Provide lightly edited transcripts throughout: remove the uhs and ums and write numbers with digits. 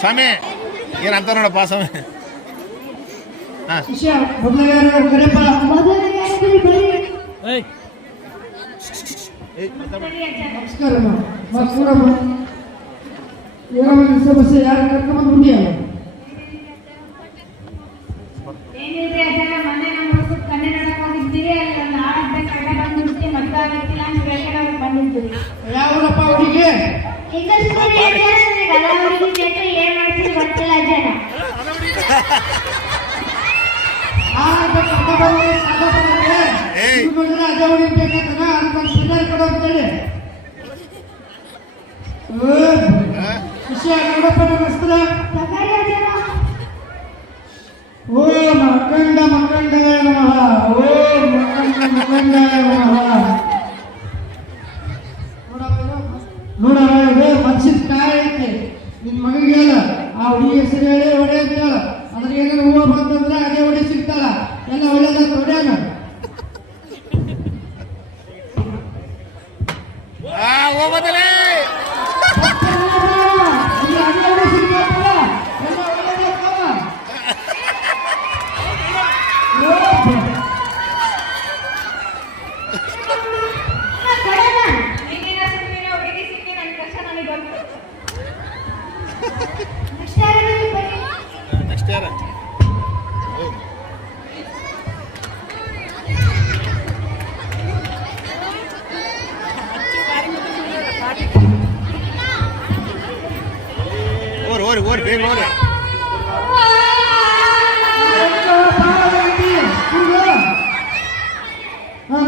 ಸ್ವಾಮಿ ಏನಂತ ನೋಡಪ್ಪ ಸ್ವಾಮಿ. ಸಮಸ್ಯೆ ಯಾರು ಕರ್ಕೊಂಡ್ಬಂದು ಹುಟ್ಟಿಯಲ್ಲ ಯಾವನಪ್ಪ ಹುಡುಗಿ ಓಂ ಅಖಂಡ ಮಕಂಡಾಯ ನಮಃ ಓಂ ಮಕಂಡಾಯ ನಮಃ. ನೋಡ ಮನ್ಸಿನ ಕಾಯ ಐತಿ ನಿನ್ ಮಗಗೆ ಹೇಳ ಆ ಹುಡುಗಿ ಹೆಸರು ಹೇಳಿ ಒಡೆ ಅಂತ ಹೇಳ. ಅದ್ರ ಏನಾದ್ರು ಹೂವು ಬಂತಂದ್ರೆ ಅದೇ ಒಡೆ ಸಿಗ್ತಾಳ. ಎಲ್ಲ ಒಳ್ಳೇದಾಗ್ತ ಹೊಡ್ಯಾನ ಹೋಗೋದಲೇ ಓರಿ ಬೇಗ ಓರಿ.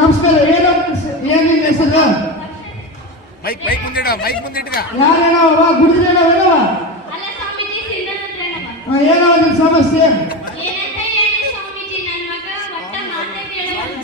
ನಮಸ್ಕಾರ. ಏನಿಲ್ಲ ಹೆಸರು? ಮೈಕ್ ಮುಂದಿಡ ಯಾರೇನವ ಗುಡಿದ್ರೇನವ ಏನೋ ನಿನ್ ಸಮಸ್ಯೆ?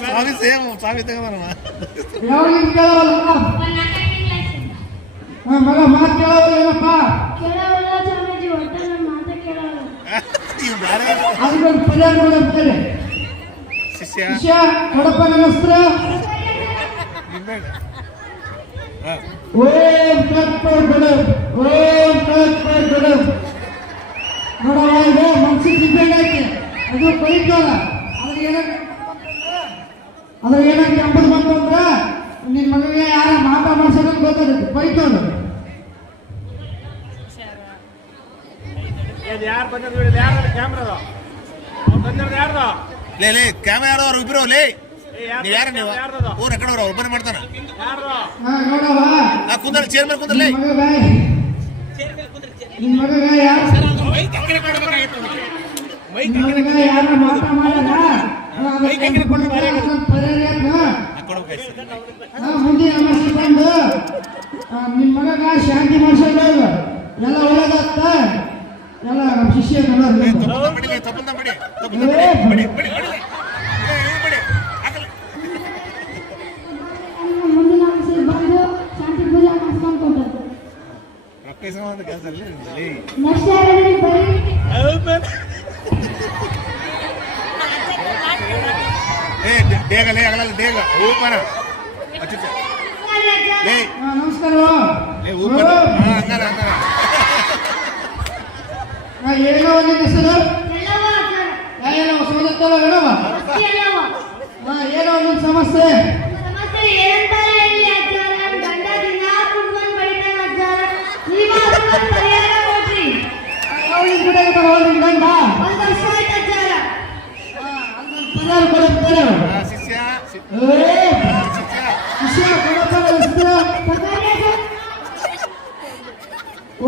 ಸ್ವಾಮಿ ಸೇಮ್ ಸ್ವಾಮಿ ತಗೊಂಬರಮ್ಮ. ಯಾವಾಗ ಕೇಳವಲ್ಲ ಮಗ ಮಾತು ಕೇಳವಲ್ಲ ಏನಪ್ಪ? ಅದಕ್ಕೊಂದು ಪರಿಹಾರ ನೋಡ್ತಾರೆ. ಶಿಷ್ಯ ಕೊಡಪ್ಪ ನಮಸ್ಕಾರ. ಓಂ ತತ್ಪರ್ ಬಿಡು ಓಂ ತತ್ಪರ್ ಬಿಡು. ನೋಡವ ಇದು ಮನ್ಸಿಗೆ ಡಿಪೆಂಡ್ ಐತಿ. ಅದು ಕಲಿತಾವ ಅದ್ರ ಏನಾಗಿ ಎಂಬುದು ಬಂತು ಅಂದ್ರ ನಿನ್ ಮಗಗೆ ಯಾರ ಮಾತಾ ಮಾಡ್ಸೋದು ಗೊತ್ತಾಗುತ್ತೆ. ಬೈತವ್ರು ಲೇ ಕ್ಯಾಮ್ರಾ ಯಾರು ಇಬ್ರು ಲೇ ನೀವ್ ಯಾರ ನೀವು ಊರ ಕಡೆ ಅವ್ರು ಬಂದ್ ಮಾಡ್ತಾನ. ನೋಡವ ಕುಂದ್ರ ಚೇರ್ ಮೇಲೆ ಕುಂದ್ರಲೇ. ನಿನ್ ಮಗಗ ಯಾರ ಮಾತಾ ಮಾಡಲ್ಲ ಮುಂದಿನ ಸಮಸ್ಯೆ ಬಂದು ನಿನ್ ಮಗಗ ಶಾಂತಿ ಮಾಡ್ಸೋದು ಎಲ್ಲ ಒಳ್ಳೇದಾಗ್ತ. ಎಲ್ಲ ನಮ್ಮ ಶಿಷ್ಯ ಡೇಗಲೇ ಆಗಲ್ಲ ಡೇಗ ಊಪನ ನಮಸ್ಕಾರ. ಏನೋ ನಿನ್ನ ಹೆಸರು? ಏನೋ ಸೋದತ್ತಲ್ಲ ಹೇಳವ. ಏನೋ ನಿನ್ನ ಸಮಸ್ಯೆ?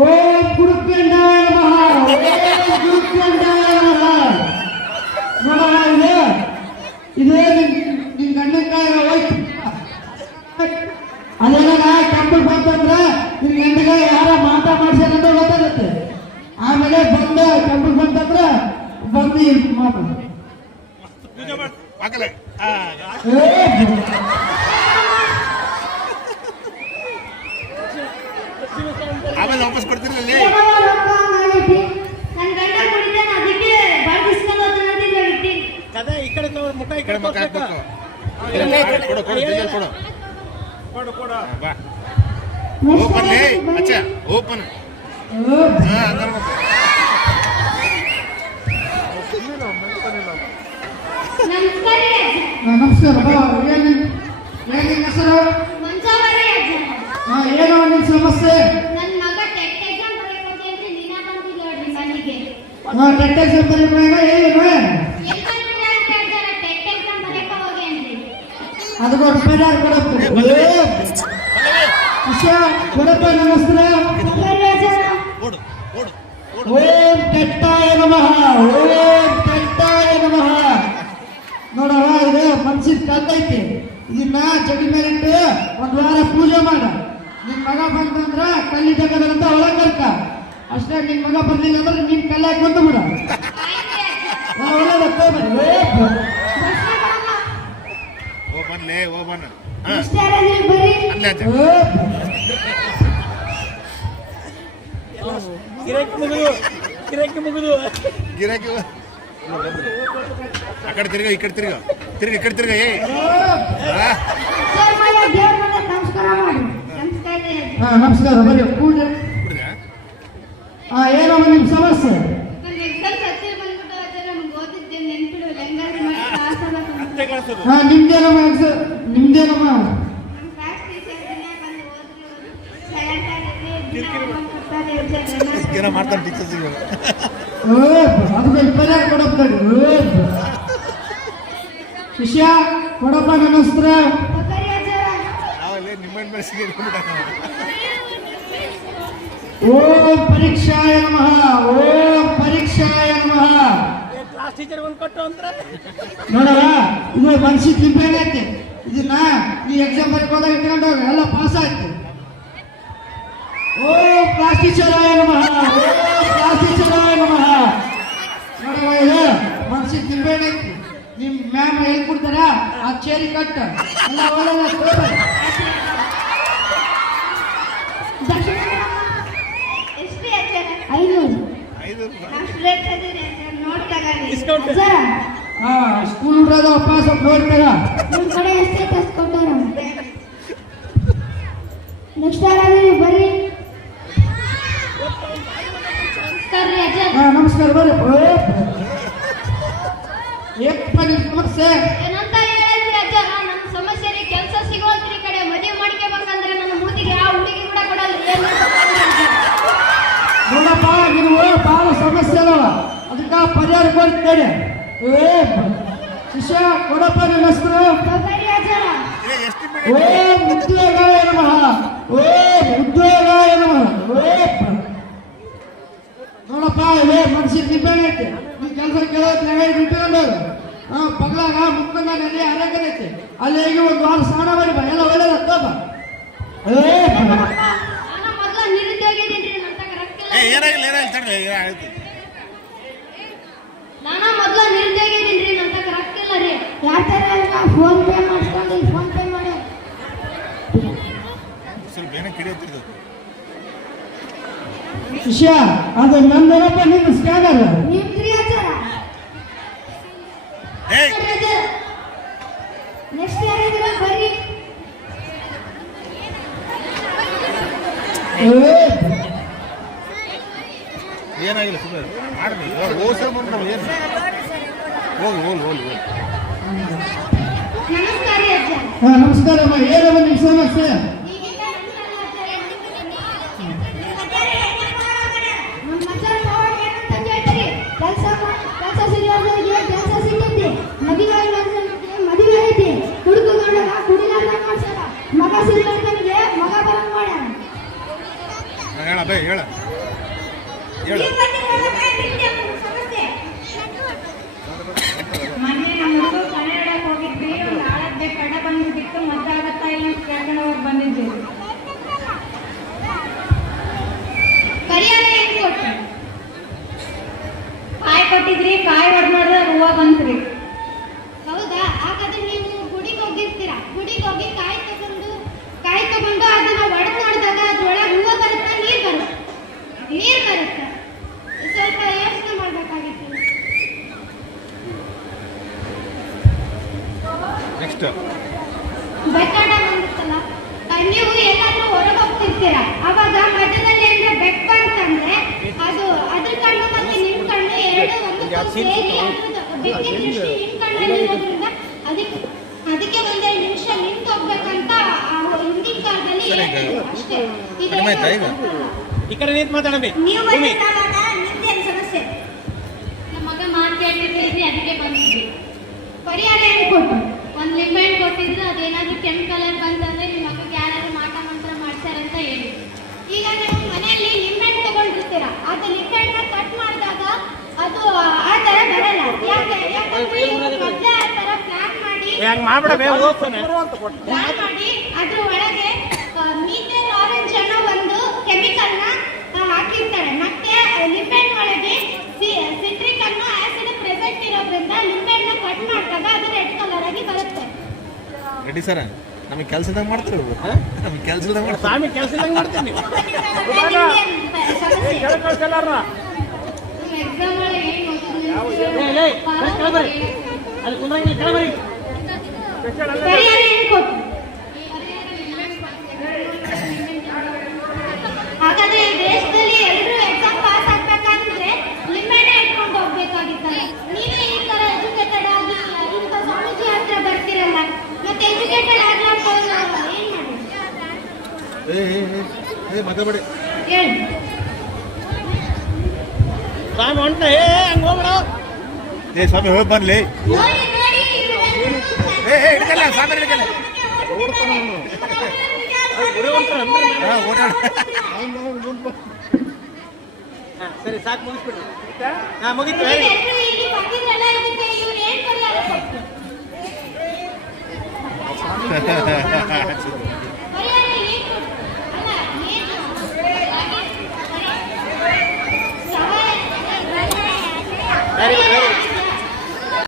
ಓಂ ಗುರುಪ್ಯಂಡಾಯ ನಮಃ ಓಂ ಗುರುಪ್ಯಂಡಾಯ ನಮಃ. ನೋಡ ಇದೇ ನಿನ್ ಗಂಡನ ಕಾಯ ಹೋಯ್ತು. ಅದೇನ ಕೆಂಪು ಬಂತಂದ್ರ ನಿನ್ ಗಂಡಗ ಯಾರ ಮಾತಾ ಮಾಡ್ಸ್ಯಾರಂತ ಗೊತ್ತಾಗುತ್ತೆ. ಆಮೇಲೆ ಬಂದ ಕೆಂಪು ಬಂತಂದ್ರ ಬಂದು ಮಾತು ಆಮೇಲೆ ವಾಪಸ್ ಕೊಡ್ತಿರಲಿ. ಓಪನ್ ಲೇ ಅಚ್ಚ ಓಪನ್ ಹಾ ಹಂಗನ್ಬೇಕು ನಮಸ್ಕಾರ ಏನು ಹೆಸರು ಏನೋ ನಿನ್ನ ಸಮಸ್ಯೆ ಟೆಟ್ ಎಕ್ಸಾಮ್ ಬರೀಬೇಕು ಏನು ಅದಕ್ಕೆ ರೂಪಾಯಿ ಯಾರು ಕೊಡಪ್ಪ ನಮಸ್ಕಾರ ಓಂ ಕೆಟ್ಟಾಯ ನಮಃ ಓಂ ಕೆಟ್ಟಾಯ ನಮಃ ನೋಡವ ಇದು ಮನ್ಸಿನ ಕಲ್ಲೈತಿ ಇದನ್ನ ಜಡಿ ಮೇಲಿಟ್ಟು ಒಂದ್ ವಾರ ಪೂಜೆ ಮಾಡ ನಿನ್ ಮಗ ಬಂತಂದ್ರ ಕಲ್ಲಿ ತೆಗದಂತ ಒಳಗರ್ಕ ಅಷ್ಟೇ ನಿನ್ ಮಗ ಬರ್ಲಿಲ್ಲ ಅಂದ್ರೆ ನಿನ್ ಕಲ್ಲಾಗಿ ಬಂದು ಬಿಡ ಓಪನ್ ಲೇ ಓಪನ್ ಗಿರಾಕಿ ಮುಗಿದು ಗಿರಾಕಿ ಆ ಕಡೆ ತಿರ್ಗ ಈ ಕಡೆ ತಿರ್ಗ ತಿರ್ಗ ಈ ಕಡೆ ತಿರ್ಗ ಏ ನಮಸ್ಕಾರ ಬರೀ ಪೂಜೆ ಏನೋ ನಿಮ್ ಸಮಸ್ಯೆ ನಿಮ್ದೇನಮ್ಮ ನಿಮ್ದೇನಮ್ಮ ಏನೋ ಮಾಡ್ತಾರೆ ಟೀಚರ್ಸ್ ಅದು ಪರಿಹಾರ ಕೊಡಪ್ಪ ಶಿಷ್ಯ ಕೊಡಪ್ಪ ನಮಸ್ಕಾರ ನಾವಲ್ಲೇ ನಿಮ್ಮ ಓಂ ಪರೀಕ್ಷಾಯ ನಮಃ ಓಂ ಪರೀಕ್ಷಾಯ ನಮಃ ಕ್ಲಾಸ್ ಟೀಚರ್ ಒಂದು ಕೊಟ್ಟು ಅಂದ್ರೆ ನೋಡಲ್ಲ ಇದು ಮನ್ಸಿ ತಿಂಪೇನೆ ಐತಿ ಇದನ್ನ ಈ ಎಕ್ಸಾಮ್ ಬರ್ಕೋದಾಗ ಇಟ್ಕೊಂಡು ಎಲ್ಲ ಪಾಸ್ ಆಯ್ತು ಓಂ ಕ್ಲಾಸ್ ಟೀಚರಾಯ ನಮಃ ಓಂ ಕ್ಲಾಸ್ ಟೀಚರಾಯ ನಮಃ ನೋಡವ ಇದು ಮನ್ಸಿ ತಿಂಪೇನೆ ಐತಿ ನಿಮ್ ಮ್ಯಾಮ್ ಹೇಳ್ಕೊಡ್ತಾರ ಆ ಚೇರಿ ಕಟ್ಟ ಎಲ್ಲ ಒಳ್ಳೆ ಸ್ಕೂಲ್ ಹುಡ್ರದ ಅಪ್ಪ ಸ್ವಲ್ಪ ನೋಡ್ತಾರ ನೆಕ್ಸ್ಟ್ ಯಾರಾದ್ರೂ ಬರ್ರಿ ನಮಸ್ಕಾರ ಬರ್ರಿ ಏಪ್ಪ ನಿಮ್ ಸಮಸ್ಯೆ ಏನಂತ ಹೇಳಿದ್ರಿ ಅಜ್ಜ ನನ್ನ ಸಮಸ್ಯೆ ರೀ ಕೆಲಸ ಸಿಗೋಲ್ತ್ರಿ ಈ ಕಡೆ ಮದುವೆ ಮಾಡ್ಕೋಬೇಕಂದ್ರೆ ನನ್ನ ಮೂತಿಗೆ ಯಾವ ಹುಡುಗಿ ಕೂಡ ಕೊಡಲ್ಲ ಏನ್ ನೋಡಪ್ಪ ನೀವು ಬಹಳ ಸಮಸ್ಯೆ ಅದಾವ ಅದಕ್ಕ ಪರಿಹಾರ ಕೊಡ್ತೇನೆ ಶಿಷ್ಯ ಕೊಡಪ್ಪ ನನ್ನ ಹೆಸರು ಓಂ ಉದ್ಯೋಗಾಯ ನಮಃ ಓಂ ಉದ್ಯೋಗಾಯ ನಮಃ ಓಂ ನೋಡಪ್ಪ ಇದೇ ಮನ್ಸಿಗೆ ನಿಂಬೆಣ್ಣೆ ಐತಿ ಈ ಕೆಲಸ ಕೇಳೋದು ಬಿಟ್ಕೊಂಡವ್ರು ಪಗ್ಲಾಗ ಮುಕ್ಕಂದಾಗ ಅಲ್ಲಿ ಆರೋಗ್ಯ ಐತಿ ಅಲ್ಲಿ ಹೋಗಿ ಒಂದು ವಾರ ಸ್ನಾನ ಮಾಡಿ ಬಾ ಎಲ್ಲ ಒಳ್ಳೇದತ್ತಪ್ಪ ಮೊದಲ ನಿರುದ್ಯೋಗಿದ್ದೀನಿ ಏನಾಗಿಲ್ಲ ಏನಾಗಿಲ್ಲ ಆಯ್ತು ನಾನು ಮೊದಲ ನಿರುದ್ಯೋಗಿದ್ದೀನಿ ನಂತ ಕರೆಕ್ಟ್ ಇಲ್ಲ ರೀ ಯಾರ ಫೋನ್ ಪೇ ಮಾಡಿಸ್ಕೊಂಡು ಫೋನ್ ಪೇ ಮಾಡಿ ಸ್ವಲ್ಪ ಏನೋ ಕಿಡಿಯುತ್ತಿದ್ದು ಶಿಷ್ಯ ಅದು ನಂದೇನಪ್ಪ ನಿನ್ನ ಸ್ಕ್ಯಾನರ್ ನೀವು ಕ್ರಿಯಾಚಾರ ನೆಕ್ಸ್ಟ್ ಯಾರಿದ್ದೀರ ಬರ್ರಿ ಏನಾಗಿಲ್ಲ ಸುಮ್ಮನೆ ಮಾಡ್ರಿ ಓಸ ಬಂದು ನಾವು ಏನು ಹೋಗಿ ಹೋಗಿ ಹೋಗಿ ಹೋಗಿ ನಮಸ್ಕಾರ ಅಜ್ಜ ನಮಸ್ಕಾರಮ್ಮ ಏನಮ್ಮ ನಿಮ್ಮ ಸಮಸ್ಯೆ ಕೆಲಸ ಸಿಗೋರಿಗೆ ಕೆಲಸ ಸಿಕ್ಕೈತಿ ಮದುವೆ ಐತಿ ಹುಡುಗರು ಕುಡಿಲಾರ್ದ ಮಾಡ್ಸಾರ ಮಗ ಸಿಗೋರಿಗೆ ಮಗ ಬರಂಗ್ ಮಾಡ್ಯಾರ ಹೇಳ ಬೈ ಹೇಳ ಹೇಳ ಮೊನ್ನೆ ನಮ್ಮ ಹುಡುಗ ಕನ್ನಡ ಹೋಗಿದ್ವಿ ಒಂದು ಆಳದ್ದೆ ಕಡ ಬಂದಿದ್ದಕ್ಕೆ ಮದ್ದಾಗತ್ತಾ ಇಲ್ಲ ಅಂತ ಕೇಳ್ಕೊಂಡು ಹೋಗಿ ಬಂದಿದ್ವಿ ಪರಿಹಾರ ಹೆಂಗ್ ಕೊಟ್ರಿ ಕಾಯಿ ಕೊಟ್ಟಿದ್ರಿ ಕಾಯಿ ಹೊಡ್ ನೋಡಿದ್ರೆ ಹೂವ ಬಂತ್ರಿ ಹೌದಾ ಹಾಗಾದ್ರೆ ನೀವು ಗುಡಿಗೆ ಹೋಗಿರ್ತೀರಾ ಗುಡಿಗೆ ಹೋಗಿ ಕಾಯಿ ತಗೊಂಡು ಅದನ್ನ ಒಡೆದು ನೋಡಿದಾಗ ಅದ್ರೊಳಗೆ ಹೂವು ಬರುತ್ತಾ ನೀರು ಬರುತ್ತೆ ಸೇರಿ ಅದ್ರದ್ದು ಬೆಂಕಿ ದೃಷ್ಟಿ ನಿಮ್ ಕಣ್ಣಲ್ಲಿರೋದ್ರಿಂದ ಅದಕ್ಕೆ ಒಂದೆರಡು ನಿಮಿಷ ನಿಂತು ಹೋಗ್ಬೇಕಂತ ಹಿಂದಿನ ಕಾಲದಲ್ಲಿ ಹೇಳಿದ್ರು ಅಷ್ಟೇ. ಕಡಿಮೆ ಆಯ್ತಾ ಈಗ? ಈ ಕಡೆ ನಿಂತು ಮಾತಾಡಬಿ. ನೀವು ಬಂದಿದ್ದಾವಾಗ ನಿಮ್ದೇನು ಸಮಸ್ಯೆ? ನಮ್ಮ ಮಗ ಮಾತು ಕೇಳ್ತಿದ್ರಿ ಅದಕ್ಕೆ ಬಂದಿದ್ವಿ. ಪರಿಹಾರ ಏನು ಕೊಟ್ಟು? ಒಂದು ಲಿಂಬೆಹಣ್ಣು ಕೊಟ್ಟಿದ್ರು, ಅದೇನಾದ್ರೂ ಕೆಂಪು ಕಲರ್ ಬಂತಂದ್ರೆ ನಿಮ್ಮ ಮಗಗೆ ಯಾರಾದ್ರೂ ಮಾಟ ಮಂತ್ರ ಮಾಡ್ತಾರಂತ ಹೇಳಿ. ಈಗ ನೀವು ಮನೆಯಲ್ಲಿ ಲಿಂಬೆಹಣ್ಣು ತಗೊಂಡಿರ್ತೀರ, ಅದು ಲಿಂಬೆಹಣ್ಣನ್ನ ಕಟ್ ಮಾಡಿದಾಗ ಅದು ಆ ತರ ಬರಲ್ಲ. ಯಾಕಂದ್ರೆ ಇವ್ರು ಮೊದಲೇ ಆ ತರ ಪ್ಲಾನ್ ಮಾಡಿ ಹಂಗೆ ಮಾಡ್ಬಿಡಬೇ ಹೋಗ್ತಾನೆ. ಪ್ಲಾನ್ ಮಾಡಿ ಅದ್ರ ಒಳಗೆ ಮೀಥೇನ್ ಆರೆಂಜ್ ಅನ್ನೋ ಒಂದು ಕೆಮಿಕಲ್ ನ ಹಾಕಿರ್ತಾರೆ. ಮತ್ತೆ ಲಿಂಬೆಹಣ್ಣು ಒಳಗೆ ಸಿಟ್ರಿಕ್ ಅನ್ನೋ ಆಸಿಡ್ ಪ್ರೆಸೆಂಟ್ ಇರೋದ್ರಿಂದ ಲಿಂಬೆಹಣ್ಣು ಕಟ್ ಮಾಡಿದಾಗ ಅದು ರೆಡ್ ಕಲರ್ ಆಗಿ ಬರುತ್ತೆ. ರೆಡ್ಡಿ ಸರ ನಮಗೆ ಕೆಲಸದಾಗ ಮಾಡ್ತಾರೆ ನಮಗೆ ಕೆಲಸದಾಗ ಮಾಡ್ತಾರೆ. ಸ್ವಾಮಿ ಕೆಲಸ ಇಲ್ಲ ಮಾಡ್ತೀನಿ. ಸಮಸ್ಯೆ ಕೇಳ್ಕೊಳ್ಸಲ್ಲಾರ ನಿಮ್ಮ ಎಕ್ಸಾಮ್ ಒಳಗೆ ಏನು ಕೆಳಬರಿ ಅಲ್ಲಿ ಕುಂದ್ರಂಗೆ ಕೆಳಬರಿ. ಪರಿಹಾರ ಏನು ಕೊಟ್ಟು? ಹಾಗಾದ್ರೆ ಈ ದೇಶದಲ್ಲಿ ಎಲ್ಲರೂ ಎಕ್ಸಾಮ್ ಪಾಸ್ ಆಗ್ಬೇಕಂದ್ರೆ ಲಿಂಬೆಹಣ್ಣೆ ಇಟ್ಕೊಂಡು ಹೋಗ್ಬೇಕಾಗಿತ್ತಲ್ಲ. ನೀವೇ ಈ ತರ ಎಜುಕೇಟೆಡ್ ಆಗಿ ಇಂಥ ಸ್ವಾಮೀಜಿ ಹತ್ರ ಬರ್ತಿರಲ್ಲ, ಮತ್ತೆ ಎಜುಕೇಟೆಡ್ ಆಗ್ಲಾರ್ದವ್ರು ಏನ್ ಮಾಡಿ? ಮಾತಾಡಿ ಹೇಳಿ. ಸ್ವಾಮಿ ಹೊಂಟ ಹಂಗೆ ಹೋಗ್ಬಿಡ. ಸ್ವಾಮಿ ಹೋಗಿ ಬರ್ಲಿ. ನೋಡಿ ನೋಡಿ ಹಿಡ್ಕಲ್ಲ ಸ್ವಾಮಿ ಹಿಡ್ಕಲ್ಲ. ಓಡಾಡ ಸರಿ ಸಾಕು ಮುಗಿಸ್ಬಿಡ್ರಿ. ಮುಗಿತು. ಎಲ್ಲರೂ ಇಲ್ಲಿ ಬಂದಿದ್ರಲ್ಲ, ಇದಕ್ಕೆ ಇವ್ರು ಏನ್ ಪರಿಹಾರ ಕೊಟ್ರು? ಪರಿಹಾರ